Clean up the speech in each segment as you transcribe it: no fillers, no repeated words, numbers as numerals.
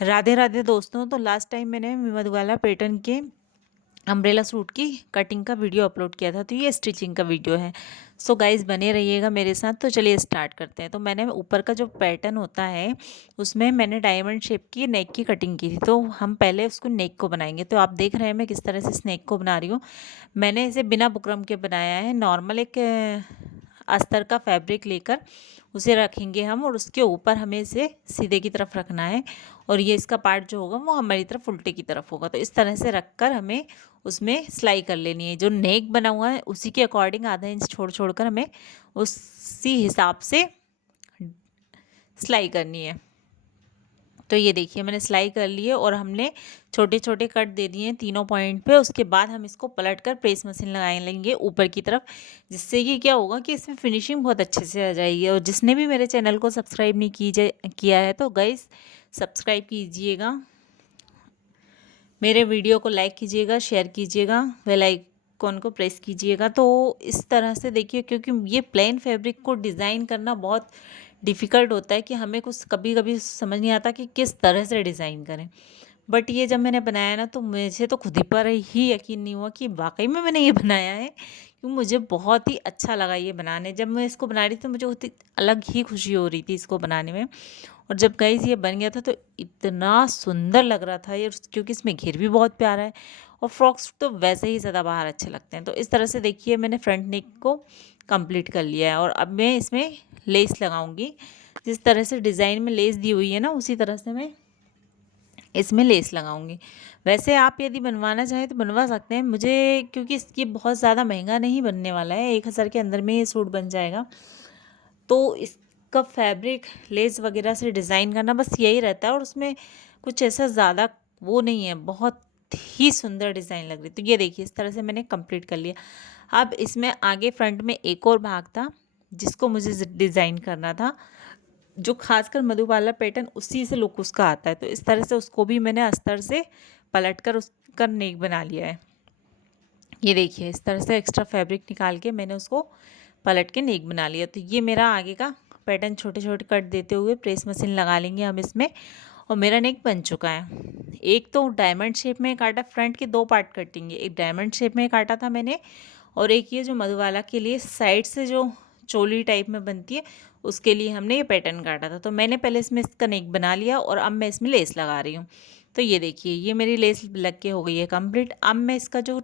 राधे राधे दोस्तों। तो last time मैंने मधुबाला पैटर्न के अम्ब्रेला सूट की कटिंग का वीडियो अपलोड किया था, तो ये स्टिचिंग का वीडियो है। सो गाइस बने रहिएगा मेरे साथ। तो चलिए स्टार्ट करते हैं। तो मैंने ऊपर का जो पैटर्न होता है उसमें मैंने डायमंड शेप की नेक की कटिंग की थी, तो हम पहले उसको नेक को बनाएंगे। तो आप देख रहे हैं मैं किस तरह से इस नेक को बना रही हूँ। मैंने इसे बिना बुकरम के बनाया है। नॉर्मल एक अस्तर का फैब्रिक लेकर उसे रखेंगे हम, और उसके ऊपर हमें इसे सीधे की तरफ रखना है, और ये इसका पार्ट जो होगा वो हमारी तरफ उल्टे की तरफ होगा। तो इस तरह से रखकर हमें उसमें सिलाई कर लेनी है। जो नेक बना हुआ है उसी के अकॉर्डिंग आधा इंच छोड़ छोड़कर हमें उसी हिसाब से सिलाई करनी है। तो ये देखिए मैंने सिलाई कर ली है, और हमने छोटे छोटे कट दे दिए हैं तीनों पॉइंट पे। उसके बाद हम इसको पलट कर प्रेस मशीन लगा लेंगे ऊपर की तरफ, जिससे कि क्या होगा कि इसमें फिनिशिंग बहुत अच्छे से आ जाएगी। और जिसने भी मेरे चैनल को सब्सक्राइब नहीं किया है तो गाइस सब्सक्राइब कीजिएगा, मेरे वीडियो को लाइक कीजिएगा, शेयर कीजिएगा, बेल आइकॉन को प्रेस कीजिएगा। तो इस तरह से देखिए, क्योंकि ये प्लेन फैब्रिक को डिज़ाइन करना बहुत डिफ़िकल्ट होता है कि हमें कुछ कभी कभी समझ नहीं आता कि किस तरह से डिज़ाइन करें। बट ये जब मैंने बनाया ना तो मुझे तो खुद ही पर ही यकीन नहीं हुआ कि वाकई में मैंने ये बनाया है, क्योंकि मुझे बहुत ही अच्छा लगा ये बनाने। जब मैं इसको बना रही थी तो मुझे बहुत अलग ही खुशी हो रही थी इसको बनाने में। और जब गाइस ये बन गया था तो इतना सुंदर लग रहा था ये, क्योंकि इसमें घेर भी बहुत प्यारा है, और फ्रॉक्स तो वैसे ही सदाबहार अच्छे लगते हैं। तो इस तरह से देखिए मैंने फ्रंट नेक को कंप्लीट कर लिया है, और अब मैं इसमें लेस लगाऊंगी। जिस तरह से डिज़ाइन में लेस दी हुई है ना, उसी तरह से मैं इसमें लेस लगाऊंगी। वैसे आप यदि बनवाना चाहें तो बनवा सकते हैं। मुझे क्योंकि इसकी बहुत ज़्यादा महंगा नहीं बनने वाला है, 1,000 के अंदर में ये सूट बन जाएगा। तो इसका फैब्रिक लेस वगैरह से डिज़ाइन करना बस यही रहता है, और उसमें कुछ ऐसा ज़्यादा वो नहीं है। बहुत ही सुंदर डिज़ाइन लग रही। तो ये देखिए इस तरह से मैंने कंप्लीट कर लिया। अब इसमें आगे फ्रंट में एक और भाग था जिसको मुझे डिज़ाइन करना था, जो खासकर मधुबाला पैटर्न उसी से लुक उसका आता है। तो इस तरह से उसको भी मैंने अस्तर से पलट कर उसका नेक बना लिया है। ये देखिए इस तरह से एक्स्ट्रा फैब्रिक निकाल के मैंने उसको पलट के नेक बना लिया। तो ये मेरा आगे का पैटर्न छोटे छोटे कट देते हुए प्रेस मशीन लगा लेंगे हम इसमें, और मेरा नेक बन चुका है। एक तो डायमंड शेप में काटा, फ्रंट के दो पार्ट कटेंगे, एक डायमंड शेप में काटा था मैंने, और एक ये जो मधुबाला के लिए साइड से जो चोली टाइप में बनती है उसके लिए हमने ये पैटर्न काटा था। तो मैंने पहले इसमें इसका नेक बना लिया, और अब मैं इसमें लेस लगा रही हूँ। तो ये देखिए ये मेरी लेस लग के हो गई है कंप्लीट। अब मैं इसका जो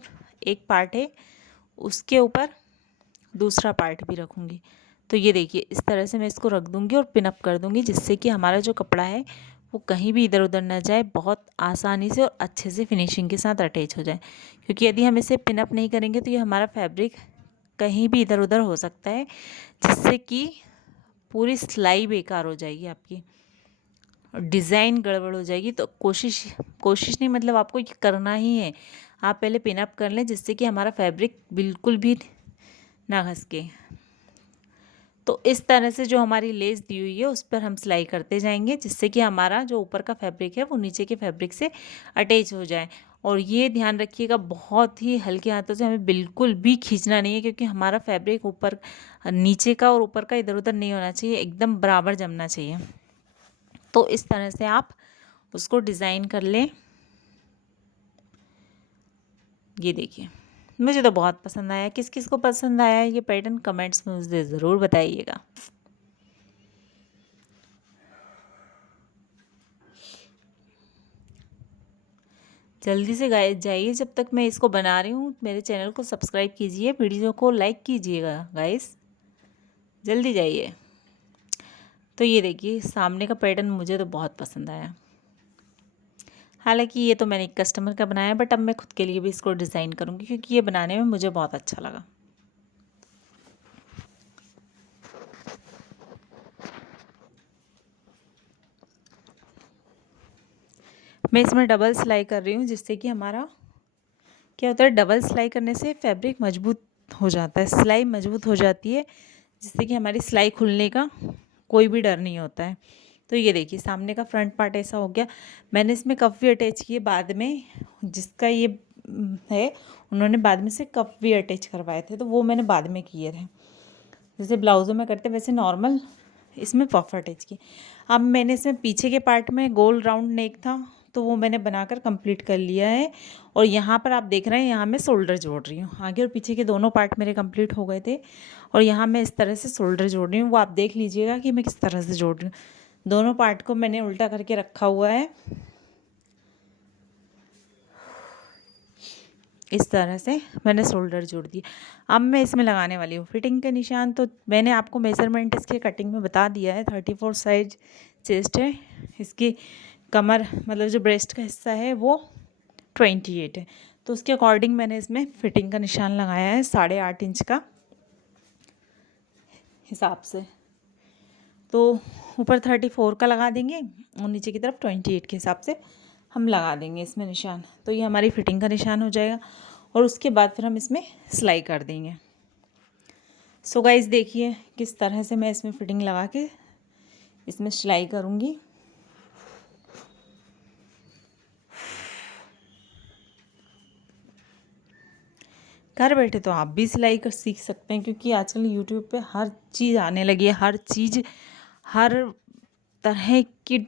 एक पार्ट है उसके ऊपर दूसरा पार्ट भी रखूँगी। तो ये देखिए इस तरह से मैं इसको रख दूँगी और पिन अप कर दूँगी, जिससे कि हमारा जो कपड़ा है वो कहीं भी इधर उधर ना जाए, बहुत आसानी से और अच्छे से फिनिशिंग के साथ अटैच हो जाए। क्योंकि यदि हम इसे पिन अप नहीं करेंगे तो ये हमारा फैब्रिक कहीं भी इधर उधर हो सकता है, जिससे कि पूरी सिलाई बेकार हो जाएगी आपकी, डिज़ाइन गड़बड़ हो जाएगी। तो कोशिश कोशिश नहीं, मतलब आपको ये करना ही है। आप पहले पिन अप कर लें, जिससे कि हमारा फैब्रिक बिल्कुल भी ना घसके। तो इस तरह से जो हमारी लेस दी हुई है उस पर हम सिलाई करते जाएंगे, जिससे कि हमारा जो ऊपर का फैब्रिक है वो नीचे के फैब्रिक से अटैच हो जाए। और ये ध्यान रखिएगा बहुत ही हल्के हाथों से, हमें बिल्कुल भी खींचना नहीं है, क्योंकि हमारा फैब्रिक ऊपर नीचे का और ऊपर का इधर उधर नहीं होना चाहिए, एकदम बराबर जमना चाहिए। तो इस तरह से आप उसको डिज़ाइन कर लें। ये देखिए मुझे तो बहुत पसंद आया। किस किस को पसंद आया ये पैटर्न कमेंट्स में मुझे ज़रूर बताइएगा। जल्दी से गाइस जाइए, जब तक मैं इसको बना रही हूँ मेरे चैनल को सब्सक्राइब कीजिए, वीडियो को लाइक कीजिएगा गाइस, जल्दी जाइए। तो ये देखिए सामने का पैटर्न मुझे तो बहुत पसंद आया। हालांकि ये तो मैंने एक कस्टमर का बनाया, बट अब मैं खुद के लिए भी इसको डिज़ाइन करूँगी, क्योंकि ये बनाने में मुझे बहुत अच्छा लगा। मैं इसमें डबल सिलाई कर रही हूँ, जिससे कि हमारा क्या होता है, डबल सिलाई करने से फैब्रिक मजबूत हो जाता है, सिलाई मजबूत हो जाती है, जिससे कि हमारी सिलाई खुलने का कोई भी डर नहीं होता है। तो ये देखिए सामने का फ्रंट पार्ट ऐसा हो गया। मैंने इसमें कफ भी अटैच किए बाद में, जिसका ये है उन्होंने बाद में से कफ भी अटैच करवाए थे, तो वो मैंने बाद में किए थे। जैसे ब्लाउज़ों में करते वैसे नॉर्मल इसमें पफ अटैच की। अब मैंने इसमें पीछे के पार्ट में गोल राउंड नेक था तो वो मैंने बनाकर कंप्लीट कर लिया है। और यहाँ पर आप देख रहे हैं, यहाँ मैं शोल्डर जोड़ रही हूँ। आगे और पीछे के दोनों पार्ट मेरे कंप्लीट हो गए थे और यहाँ मैं इस तरह से शोल्डर जोड़ रही हूँ। वो आप देख लीजिएगा कि मैं किस तरह से जोड़ रही हूँ। दोनों पार्ट को मैंने उल्टा करके रखा हुआ है, इस तरह से मैंने शोल्डर जोड़ दी। अब मैं इसमें लगाने वाली हूँ फिटिंग के निशान। तो मैंने आपको मेज़रमेंट इसके कटिंग में बता दिया है। 34 साइज चेस्ट है, इसकी कमर मतलब जो ब्रेस्ट का हिस्सा है वो 28 है। तो उसके अकॉर्डिंग मैंने इसमें फिटिंग का निशान लगाया है 8.5 इंच का हिसाब से। तो ऊपर 34 का लगा देंगे और नीचे की तरफ 28 के हिसाब से हम लगा देंगे इसमें निशान। तो ये हमारी फिटिंग का निशान हो जाएगा और उसके बाद फिर हम इसमें सिलाई कर देंगे। सो गाइस देखिए किस तरह से मैं इसमें फिटिंग लगा के इसमें सिलाई करूँगी। घर बैठे तो आप भी सिलाई कर सीख सकते हैं, क्योंकि आजकल यूट्यूब पे हर चीज़ आने लगी है। हर चीज़, हर तरह की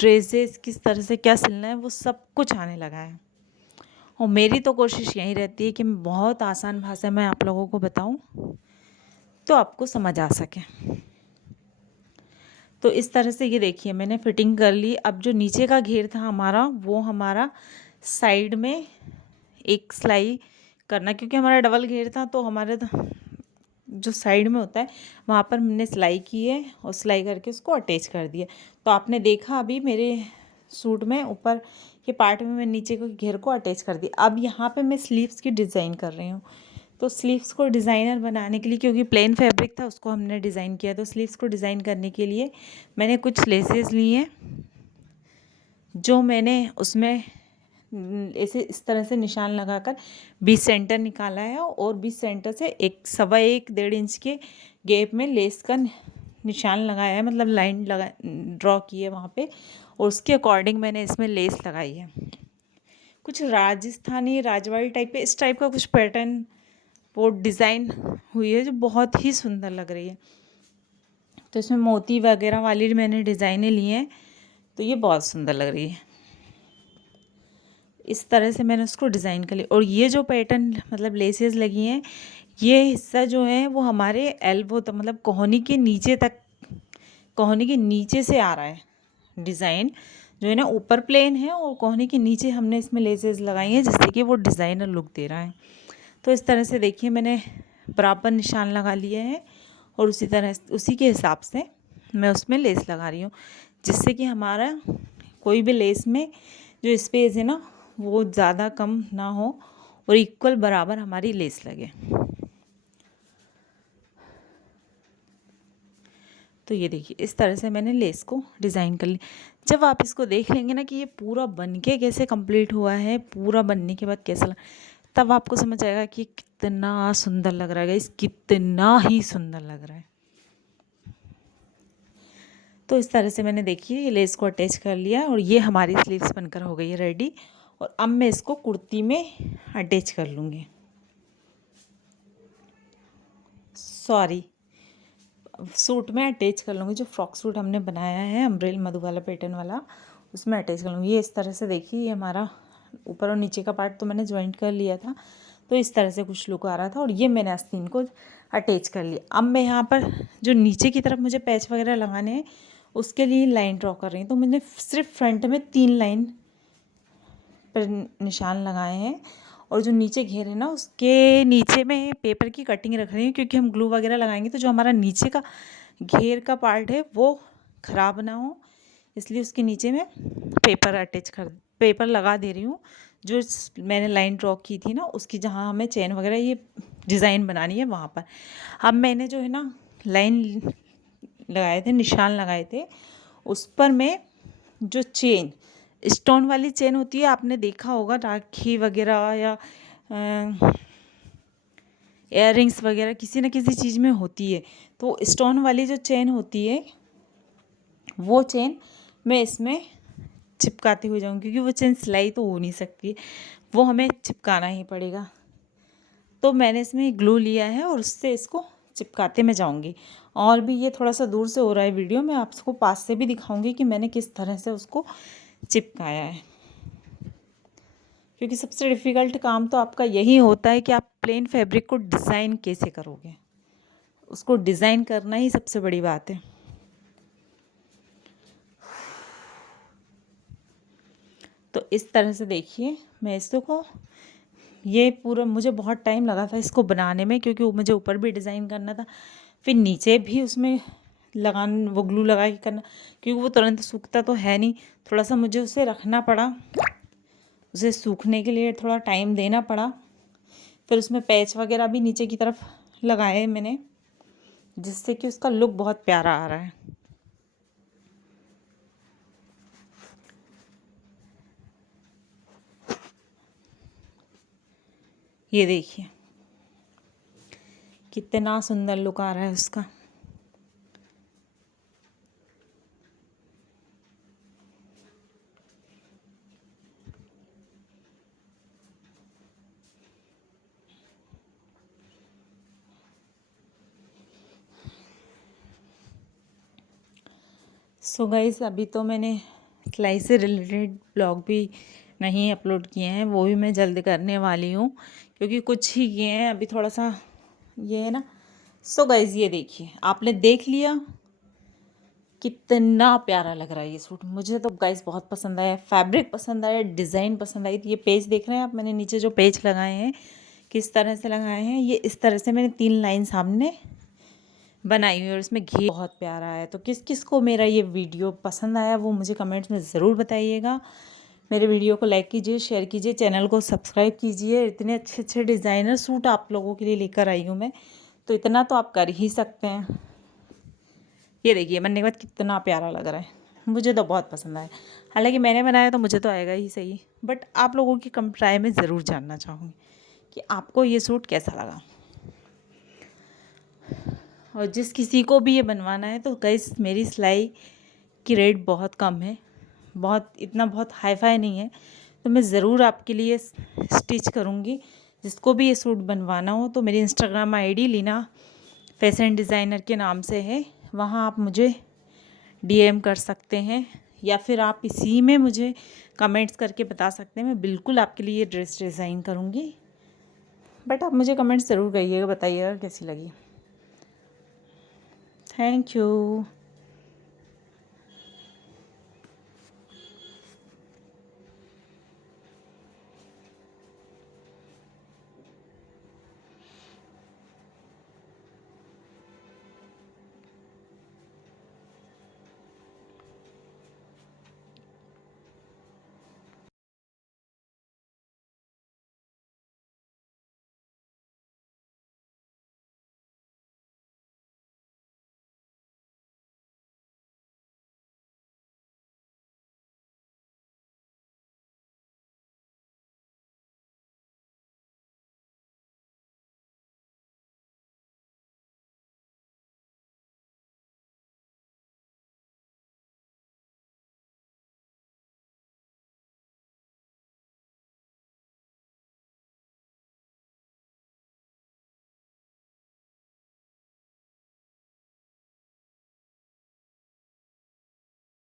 ड्रेसेस किस तरह से क्या सिलना है वो सब कुछ आने लगा है। और मेरी तो कोशिश यही रहती है कि मैं बहुत आसान भाषा में आप लोगों को बताऊं तो आपको समझ आ सके। तो इस तरह से ये देखिए मैंने फिटिंग कर ली। अब जो नीचे का घेर था हमारा, वो हमारा साइड में एक सिलाई करना, क्योंकि हमारा डबल घेर था तो हमारे जो साइड में होता है वहाँ पर हमने सिलाई की है और सिलाई करके उसको अटैच कर दिया। तो आपने देखा अभी मेरे सूट में ऊपर के पार्ट में मैं नीचे के घेर को अटैच कर दिया। अब यहाँ पे मैं स्लीव्स की डिज़ाइन कर रही हूँ। तो स्लीव्स को डिज़ाइनर बनाने के लिए, क्योंकि प्लेन फैब्रिक था उसको हमने डिज़ाइन किया, तो स्लीव्स को डिज़ाइन करने के लिए मैंने कुछ लेसेस ली हैं जो मैंने उसमें ऐसे इस तरह से निशान लगाकर 20 सेंटर निकाला है और 20 सेंटर से 1.25-1.5 इंच के गैप में लेस का निशान लगाया है, मतलब लाइन लगा ड्रॉ की है वहाँ पे। और उसके अकॉर्डिंग मैंने इसमें लेस लगाई है। कुछ राजस्थानी राजवाड़ी टाइप पे इस टाइप का कुछ पैटर्न वो डिज़ाइन हुई है जो बहुत ही सुंदर लग रही है। तो इसमें मोती वगैरह वाली मैंने डिज़ाइनें ली हैं, तो ये बहुत सुंदर लग रही है। इस तरह से मैंने उसको डिज़ाइन कर लिया। और ये जो पैटर्न मतलब लेसेस लगी हैं, ये हिस्सा जो है वो हमारे एल्बो तक मतलब कोहनी के नीचे तक, कोहनी के नीचे से आ रहा है डिज़ाइन जो है ना, ऊपर प्लेन है और कोहनी के नीचे हमने इसमें लेसेस लगाई हैं जिससे कि वो डिज़ाइनर लुक दे रहा है। तो इस तरह से देखिए मैंने बराबर निशान लगा लिए हैं और उसी तरह उसी के हिसाब से मैं उसमें लेस लगा रही हूँ, जिससे कि हमारा कोई भी लेस में जो स्पेस है ना वो ज़्यादा कम ना हो और इक्वल बराबर हमारी लेस लगे। तो ये देखिए इस तरह से मैंने लेस को डिज़ाइन कर ली। जब आप इसको देख लेंगे ना कि ये पूरा बनके कैसे कंप्लीट हुआ है, पूरा बनने के बाद कैसा लगा, तब आपको समझ आएगा कि कितना सुंदर लग रहा है गाइस, कितना ही सुंदर लग रहा है। तो इस तरह से मैंने देखिए ये लेस को अटैच कर लिया और ये हमारी स्लीव्स बनकर हो गई है रेडी। और अब मैं इसको कुर्ती में अटैच कर लूँगी, सॉरी सूट में अटैच कर लूँगी। जो फ्रॉक सूट हमने बनाया है अम्ब्रेल मधुबाला पैटर्न वाला, उसमें अटैच कर लूँगी। ये इस तरह से देखिए, ये हमारा ऊपर और नीचे का पार्ट तो मैंने ज्वाइंट कर लिया था, तो इस तरह से कुछ लुक आ रहा था। और ये मैंने आस्तीन को अटैच कर लिया। अब मैं यहाँ पर जो नीचे की तरफ मुझे पैच वगैरह लगाने हैं उसके लिए लाइन ड्रॉ कर रही हूँ। तो मैंने सिर्फ फ्रंट में 3 लाइन पर निशान लगाए हैं और जो नीचे घेर है ना उसके नीचे में पेपर की कटिंग रख रही हूँ, क्योंकि हम ग्लू वगैरह लगाएंगे तो जो हमारा नीचे का घेर का पार्ट है वो ख़राब ना हो, इसलिए उसके नीचे में पेपर लगा दे रही हूँ। जो मैंने लाइन ड्रॉ की थी ना उसकी, जहाँ हमें चेन वगैरह ये डिज़ाइन बनानी है वहाँ पर। अब मैंने जो है ना लाइन लगाए थे, निशान लगाए थे, उस पर मैं जो चेन स्टोन वाली चेन होती है, आपने देखा होगा राखी वगैरह या इयररिंग्स वगैरह किसी न किसी चीज़ में होती है, तो स्टोन वाली जो चेन होती है वो चेन मैं इसमें चिपकाती हुई जाऊँगी, क्योंकि वो चेन सिलाई तो हो नहीं सकती, वो हमें चिपकाना ही पड़ेगा। तो मैंने इसमें ग्लू लिया है और उससे इसको चिपकाते मैं जाऊँगी। और भी ये थोड़ा सा दूर से हो रहा है वीडियो, मैं आपको पास से भी दिखाऊंगी कि मैंने किस तरह से उसको चिपकाया है, क्योंकि सबसे डिफ़िकल्ट काम तो आपका यही होता है कि आप प्लेन फैब्रिक को डिज़ाइन कैसे करोगे, उसको डिज़ाइन करना ही सबसे बड़ी बात है। तो इस तरह से देखिए मैं इसको, ये पूरा मुझे बहुत टाइम लगा था इसको बनाने में, क्योंकि मुझे ऊपर भी डिज़ाइन करना था, फिर नीचे भी उसमें वो ग्लू लगा के करना, क्योंकि वो तुरंत सूखता तो है नहीं, थोड़ा सा मुझे उसे रखना पड़ा, उसे सूखने के लिए थोड़ा टाइम देना पड़ा। फिर उसमें पैच वगैरह भी नीचे की तरफ लगाए मैंने, जिससे कि उसका लुक बहुत प्यारा आ रहा है। ये देखिए कितना सुंदर लुक आ रहा है उसका। सो गाइस, अभी तो मैंने सिलाई से रिलेटेड ब्लॉग भी नहीं अपलोड किए हैं, वो भी मैं जल्द करने वाली हूँ, क्योंकि कुछ ही किए हैं अभी, थोड़ा सा ये है ना। सो गाइस, ये देखिए आपने देख लिया कितना प्यारा लग रहा है ये सूट। मुझे तो गाइस बहुत पसंद आया, फैब्रिक पसंद आया, डिज़ाइन पसंद आई। तो ये पेज देख रहे हैं आप, मैंने नीचे जो पेज लगाए हैं किस तरह से लगाए हैं, ये इस तरह से मैंने 3 लाइन सामने बनाई हुई है, और इसमें घी बहुत प्यारा है। तो किस किस को मेरा ये वीडियो पसंद आया वो मुझे कमेंट्स में ज़रूर बताइएगा। मेरे वीडियो को लाइक कीजिए, शेयर कीजिए, चैनल को सब्सक्राइब कीजिए। इतने अच्छे अच्छे डिज़ाइनर सूट आप लोगों के लिए लेकर आई हूँ मैं, तो इतना तो आप कर ही सकते हैं। ये देखिए बनने के बाद कितना प्यारा लग रहा है, मुझे तो बहुत पसंद आया। हालांकि मैंने बनाया तो मुझे तो आएगा ही सही, बट आप लोगों की राय में ज़रूर जानना चाहूँगी कि आपको ये सूट कैसा लगा। और जिस किसी को भी ये बनवाना है तो गाइस, मेरी सिलाई की रेट बहुत कम है, बहुत इतना बहुत हाई फाई नहीं है, तो मैं ज़रूर आपके लिए स्टिच करूँगी। जिसको भी ये सूट बनवाना हो तो मेरी Instagram ID Leena fashion designer के नाम से है, वहाँ आप मुझे डीएम कर सकते हैं, या फिर आप इसी में मुझे कमेंट्स करके बता सकते हैं। मैं बिल्कुल आपके लिए ये ड्रेस डिज़ाइन करूँगी, बट आप मुझे कमेंट्स ज़रूर करिएगा, बताइएगा कैसी लगी। Thank you.